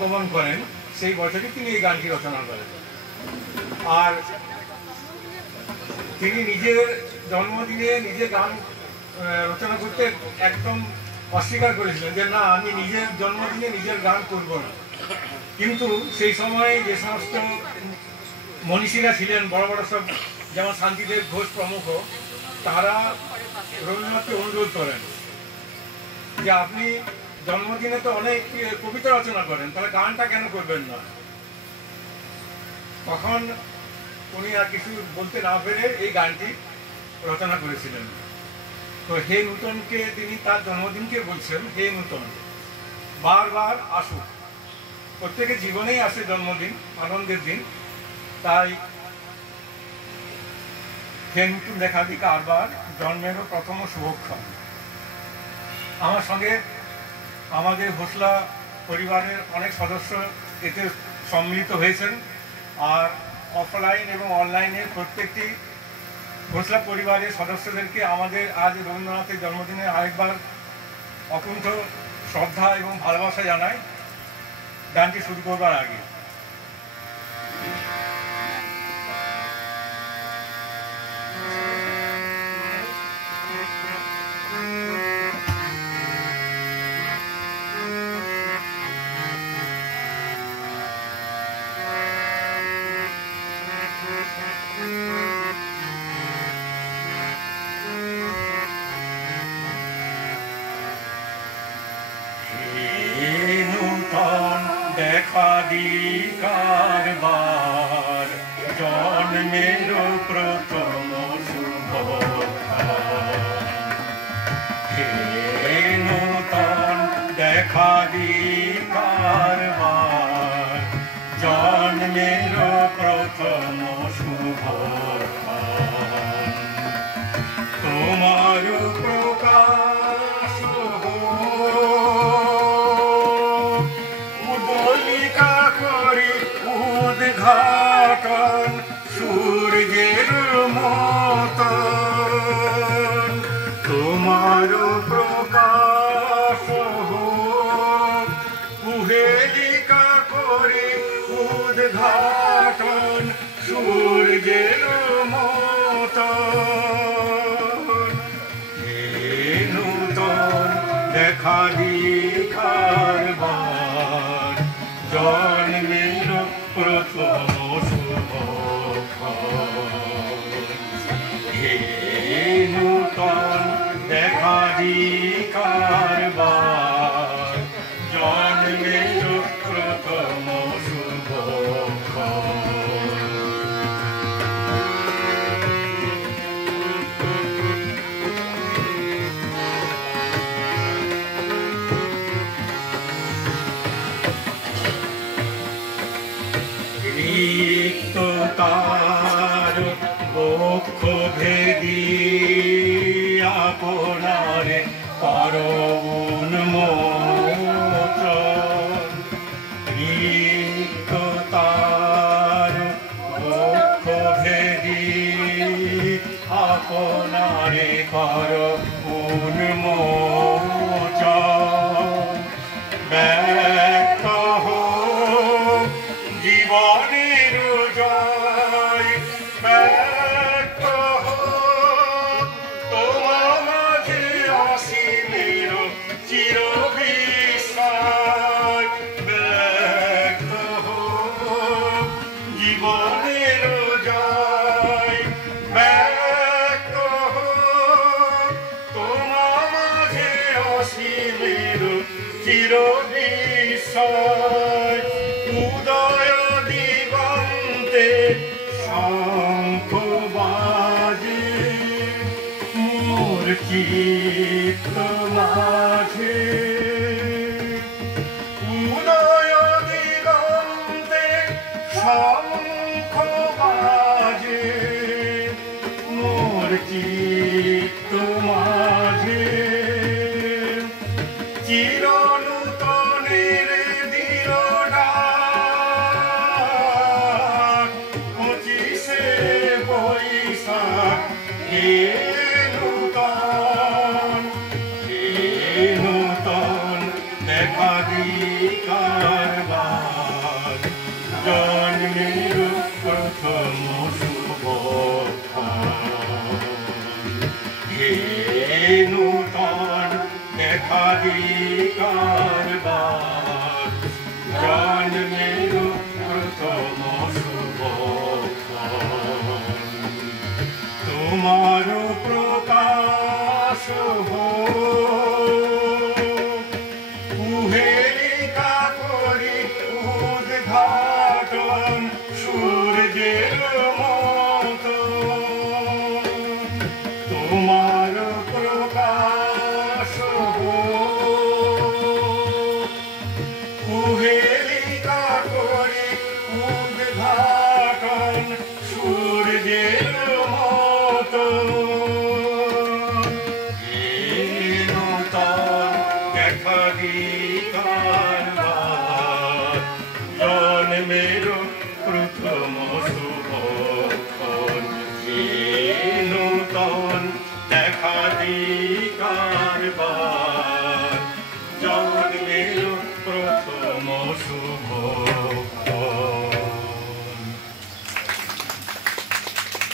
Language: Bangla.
গমন করেন সেই বছরই তিনি এই গানটি রচনা করেন। আর তিনি নিজের জন্মদিনে নিজে গান রচনা করতে একদম অস্বীকার করেছিলেন যে না, আমি নিজের জন্মদিনে নিজের গান করব না। কিন্তু সেই সময় যে সমস্ত মনীষীরা ছিলেন, বড় বড় সব, যেমন শান্তিদেব ঘোষ প্রমুখ, তারা রবীন্দ্রনাথকে অনুরোধ করেন যে আপনি জন্মদিনে তো অনেক কবিতা রচনা করেন, তাহলে গানটা কেন করবেন না। তখন উনি আর কিছু বলতে না পেরে এই গানটি রচনা করেছিলেন। তো হে নূতনকে তিনি তার জন্মদিনকে বলছেন, হে নূতন বারবার আসুক। প্রত্যেকের জীবনেই আসে জন্মদিন, আনন্দের দিন, তাই হে নূতন দেখা দিকে আরবার জন্মেরও প্রথম শুভক্ষণ। আমার সঙ্গে আমাদের ভোসলা পরিবারের অনেক সদস্য এতে সম্মিলিত হয়েছেন। আর অফলাইন এবং অনলাইনে প্রত্যেকটি ভোসলা পরিবারের সদস্যদেরকে আমাদের আজ রবীন্দ্রনাথের জন্মদিনে আরেকবার অকুণ্ঠ শ্রদ্ধা এবং ভালোবাসা জানাই গানটি শুরু করবার আগে। দেখা দিকার বার জন্মের প্রথম শুভক্ষণ। হে নূতন দেখা দিকার বার জন্মের প্রথম শুভক্ষণ। তোমার প্রকাশ উদ্ঘাটন সূর্যের মতন, তোমার প্রকাশ কুহেলিকা করি উদ্ঘাটন সূর্যের মতন। হে নূতন দেখা দিকার বার জন্মের প্রথম শুভক্ষণ। হে নূতন দেখা দিকার বার জন্মের প্রথম শুভক্ষণ। তার বক্ষ ভেদি আপনারে করুণ মোচন। তার বক্ষ ভেদি আপনারে করুণ মোচন। ব্যক্ত হোক জীবনের জয়, ব্যক্ত হোক তোমার মাঝে অসীমের চিরবিস্ময়। ব্যক্ত হোক জীবনের জয়, ব্যক্ত হোক তোমার মাঝে অসীমের চিরবিস্ময়। উদয় দিগন্তে শঙ্খ বাজে মোর চিত্ত মাঝে। উদয় দিগন্তে শঙ্খ বাজে মোর চিত্ত মাঝে। চিরনূতনের দিরডাক 25শে বৈশাখ। হে নূতন দেখা দিকার বার জন্মের প্রথম শুভক্ষণ, হে নূতন দেখা দিকারবার, জন্মের প্রথম শুভক্ষণ। তোমার প্রকাশ কুহেলিকা করি উদ্ঘাটন সূর্যের মতো, তোমার প্রকাশ কুহেলিকা করি উদ্ঘাটন সূর্যের মতো, দেখা দিকারবার, জন্মের প্রথম শুভক্ষণ, নূতন দেখা দিকারবার, জন্মের প্রথম শুভ